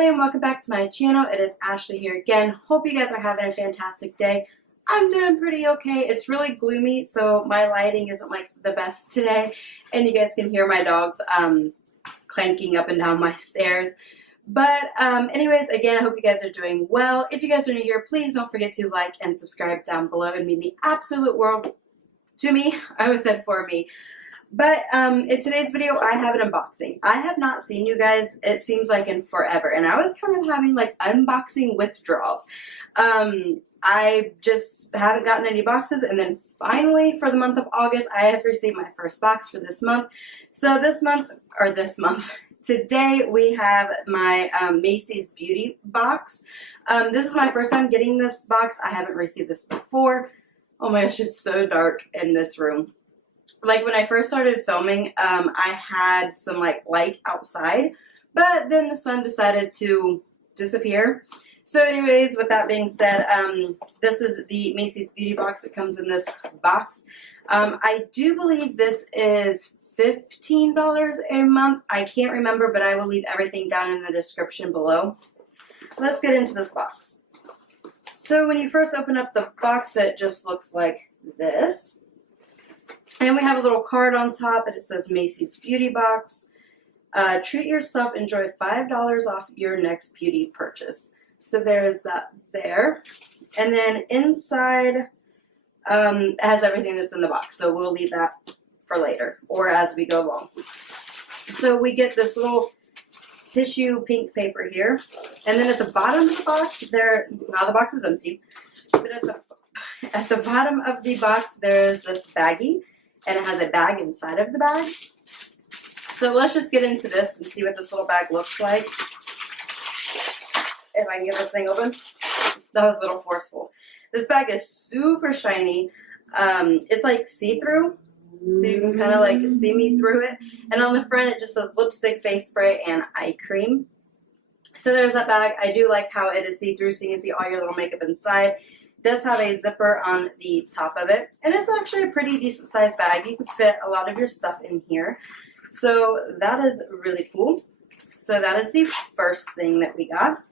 everybody and welcome back to my channel. It is Ashley here again. Hope you guys are having a fantastic day. I'm doing pretty okay. It's really gloomy, so my lighting isn't like the best today, and you guys can hear my dogs clanking up and down my stairs. But anyways, again, I hope you guys are doing well. If you guys are new here, please don't forget to like and subscribe down below. It means the absolute world to me. I always said for me. But in today's video, I have an unboxing. I have not seen you guys, it seems like, in forever. And I was kind of having like unboxing withdrawals. I just haven't gotten any boxes. And then finally, for the month of August, I have received my first box for this month. So this month, today we have my Macy's Beauty box. This is my first time getting this box. I haven't received this before. Oh my gosh, it's so dark in this room. Like when I first started filming, I had some like light outside, but then the sun decided to disappear. So anyways, with that being said, this is the Macy's Beauty box that comes in this box. I do believe this is $15 a month. I can't remember, but I will leave everything down in the description below. Let's get into this box. So when you first open up the box, it just looks like this. And we have a little card on top, and it says Macy's Beauty Box. Treat yourself, enjoy $5 off your next beauty purchase. So there's that there. And then inside it has everything that's in the box. So we'll leave that for later or as we go along. So we get this little tissue pink paper here. And then at the bottom of the box, now the box is empty. But at the bottom of the box, there's this baggie. And it has a bag inside of the bag. So let's just get into this and see what this little bag looks like. If I can get this thing open. That was a little forceful. This bag is super shiny. It's like see-through. So you can kind of like see me through it. And on the front it just says lipstick, face spray, and eye cream. So there's that bag. I do like how it is see-through so you can see all your little makeup inside. Does have a zipper on the top of it, and it's actually a pretty decent sized bag. You can fit a lot of your stuff in here, so that is really cool. So that is the first thing that we got,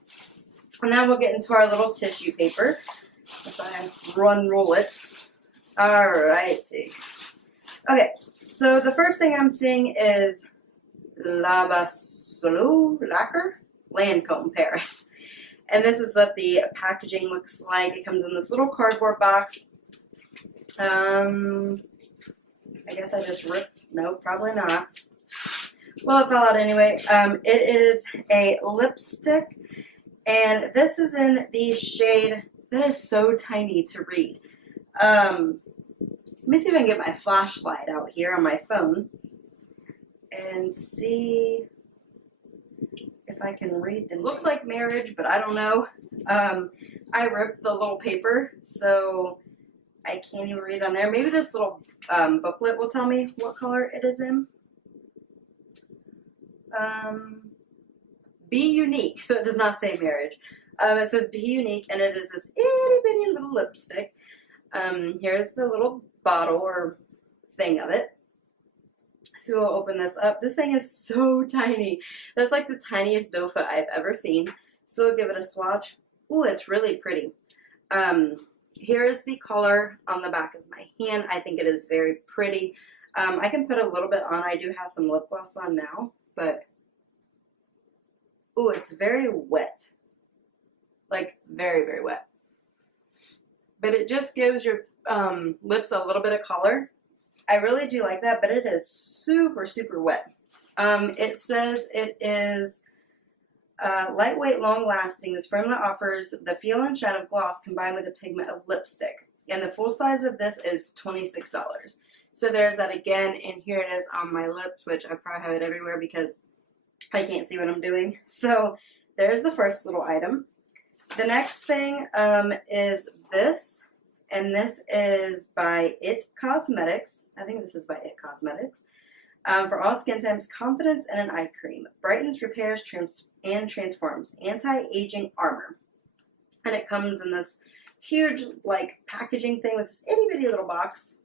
and now we'll get into our little tissue paper. If I unroll it. Alrighty. Okay, so the first thing I'm seeing is Lacquer Lancome Paris. And this is what the packaging looks like. It comes in this little cardboard box. I guess I just ripped. No, probably not. Well, it fell out anyway. It is a lipstick. And this is in the shade that is so tiny to read. Let me see if I can get my flashlight out here on my phone. And see if I can read them. Looks like Marriage, but I don't know. I ripped the little paper, so I can't even read on there. Maybe this little booklet will tell me what color it is in. Be Unique, so it does not say Marriage. It says Be Unique, and it is this itty bitty little lipstick. Here's the little bottle or thing of it. So we'll open this up. This thing is so tiny. That's like the tiniest doe foot I've ever seen. So we'll give it a swatch. Ooh, it's really pretty. Here's the color on the back of my hand. I think it is very pretty. I can put a little bit on. I do have some lip gloss on now, but ooh, it's very wet. Like very, very wet. But it just gives your lips a little bit of color. I really do like that, but it is super, super wet. It says it is lightweight, long-lasting. This formula offers the feel and shine of gloss combined with the pigment of lipstick. And the full size of this is $26. So there's that again, and here it is on my lips, which I probably have it everywhere because I can't see what I'm doing. So there's the first little item. The next thing is this. And this is by It Cosmetics. I think this is by It Cosmetics. For all skin types, confidence in an eye cream. Brightens, repairs, and transforms. Anti-aging armor. And it comes in this huge, like, packaging thing with this itty bitty little box.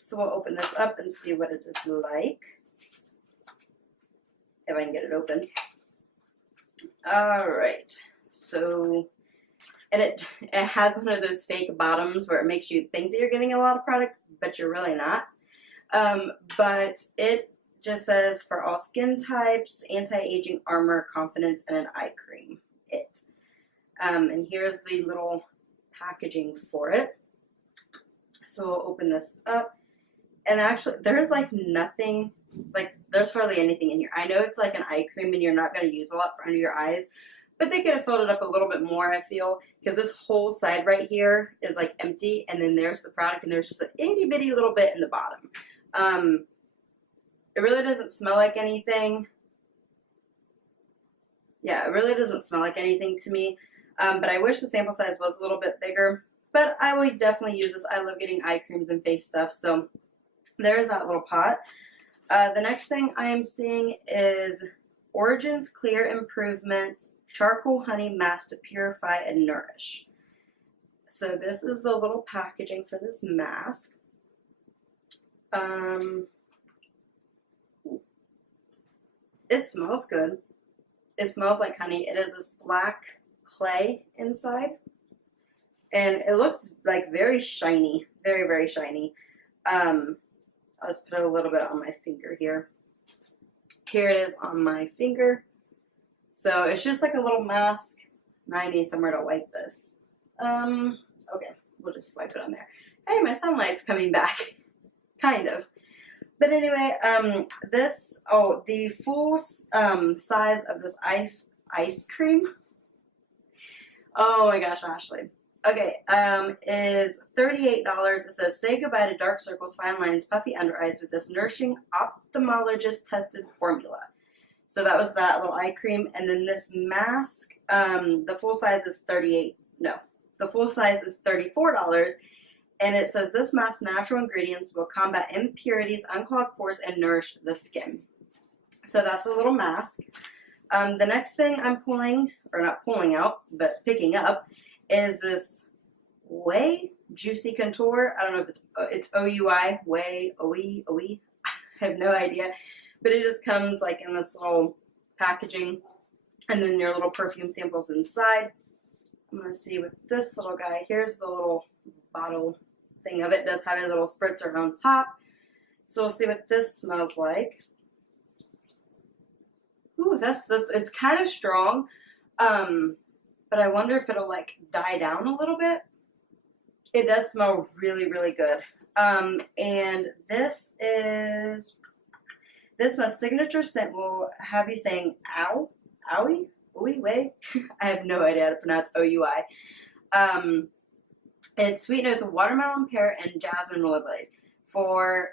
So we'll open this up and see what it is like. If I can get it open. All right. So, and it has one of those fake bottoms where it makes you think that you're getting a lot of product, but you're really not. But it just says for all skin types, anti-aging armor, confidence, and an eye cream. And here's the little packaging for it. So we'll open this up. And actually, there's like nothing, like there's hardly anything in here. I know it's like an eye cream and you're not going to use a lot for under your eyes, but they could have filled it up a little bit more, I feel, because this whole side right here is like empty, and then there's the product, and there's just an itty bitty little bit in the bottom. It really doesn't smell like anything. Yeah, it really doesn't smell like anything to me, but I wish the sample size was a little bit bigger, but I will definitely use this. I love getting eye creams and face stuff, so there's that little pot. The next thing I am seeing is Origins Clear Improvement Charcoal Honey Mask to Purify and Nourish. So this is the little packaging for this mask. It smells good. It smells like honey. It is this black clay inside. And it looks like very shiny. Very, very shiny. I'll just put a little bit on my finger here. Here it is on my finger. So it's just like a little mask. Now I need somewhere to wipe this. Okay, we'll just wipe it on there. Hey, my sunlight's coming back. Kind of. But anyway, the full size of this ice cream. Oh my gosh, Ashley. Okay, is $38. It says, say goodbye to dark circles, fine lines, puffy under eyes with this nourishing ophthalmologist tested formula. So that was that little eye cream. And then this mask, the full size is the full size is $34. And it says this mask's natural ingredients will combat impurities, unclog pores, and nourish the skin. So that's a little mask. The next thing I'm picking up, is this Way Juicy Contour. I don't know if it's O-U-I, Way, O-E. I have no idea. But it just comes like in this little packaging, and then your little perfume samples inside. I'm going to see with this little guy. Here's the little bottle thing of it. It does have a little spritzer on top. So we'll see what this smells like. Ooh, it's kind of strong. But I wonder if it'll like die down a little bit. It does smell really, really good. And this my signature scent will have you saying ow, owie, ooey, way. I have no idea how to pronounce O-U-I. It's sweet notes of watermelon, pear, and jasmine rollerblade.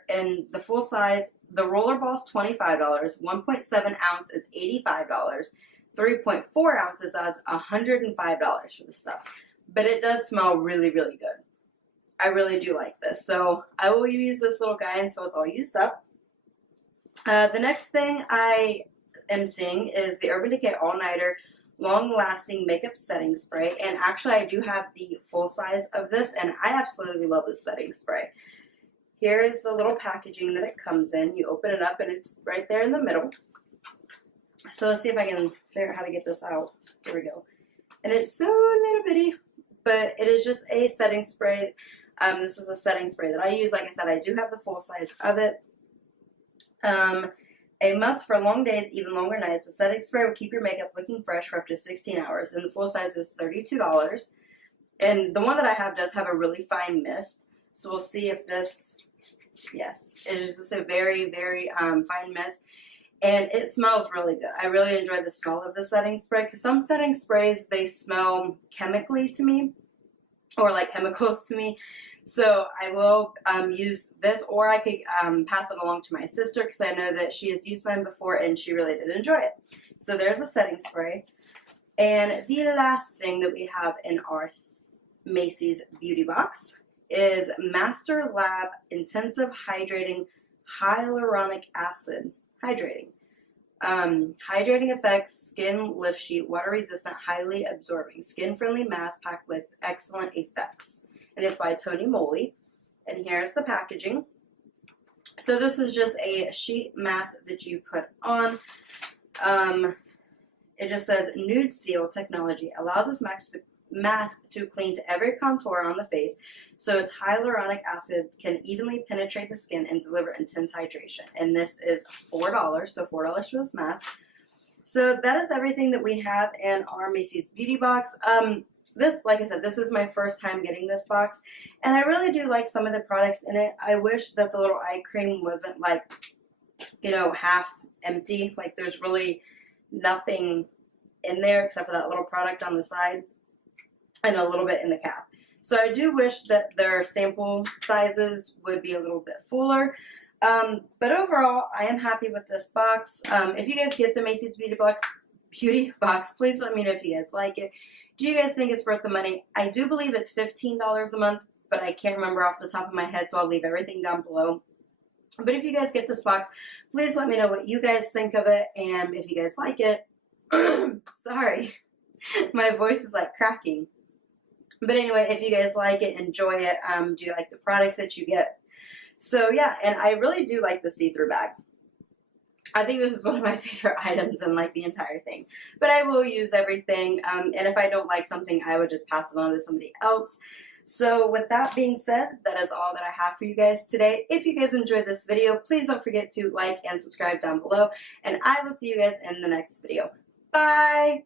In the full size, the roller ball's $25, 1.7 ounce is $85, 3.4 ounces is $105 for this stuff. But it does smell really, really good. I really do like this. So I will use this little guy until it's all used up. The next thing I am seeing is the Urban Decay All Nighter Long Lasting Makeup Setting Spray. And actually I do have the full size of this, and I absolutely love this setting spray. Here is the little packaging that it comes in. You open it up and it's right there in the middle. So let's see if I can figure out how to get this out. Here we go. And it's so little bitty, but it is just a setting spray. This is a setting spray that I use. Like I said, I do have the full size of it. A must for long days, even longer nights. The setting spray will keep your makeup looking fresh for up to 16 hours. And the full size is $32. And the one that I have does have a really fine mist. So we'll see if this, yes, it is just a very, very fine mist. And it smells really good. I really enjoy the smell of the setting spray, because some setting sprays, they smell chemically to me, or like chemicals to me. So I will use this, or I could pass it along to my sister, because I know that she has used mine before and she really did enjoy it. So there's a setting spray. And the last thing that we have in our Macy's beauty box is Master Lab Intensive Hydrating Hyaluronic Acid Hydrating. Hydrating effects, skin lift sheet, water resistant, highly absorbing, skin friendly mask packed with excellent effects. And it's by Tony Moly. And here's the packaging. So this is just a sheet mask that you put on. it just says Nude Seal technology allows this mask to clean to every contour on the face, so its hyaluronic acid can evenly penetrate the skin and deliver intense hydration. And this is $4, so $4 for this mask. So that is everything that we have in our Macy's Beauty Box. This, like I said, this is my first time getting this box, and I really do like some of the products in it. I wish that the little eye cream wasn't like, you know, half empty. Like there's really nothing in there except for that little product on the side and a little bit in the cap. So I do wish that their sample sizes would be a little bit fuller. But overall, I am happy with this box. If you guys get the Macy's Beauty Box, please let me know if you guys like it. Do you guys think it's worth the money? I do believe it's $15 a month, but I can't remember off the top of my head, so I'll leave everything down below. But if you guys get this box, please let me know what you guys think of it, and if you guys like it. Sorry, my voice is like cracking. But anyway, if you guys like it, enjoy it. Do you like the products that you get? So yeah, and I really do like the see-through bag. I think this is one of my favorite items in like the entire thing. But I will use everything, and if I don't like something, I would just pass it on to somebody else. So with that being said, that is all that I have for you guys today. If you guys enjoyed this video, please don't forget to like and subscribe down below, and I will see you guys in the next video. Bye!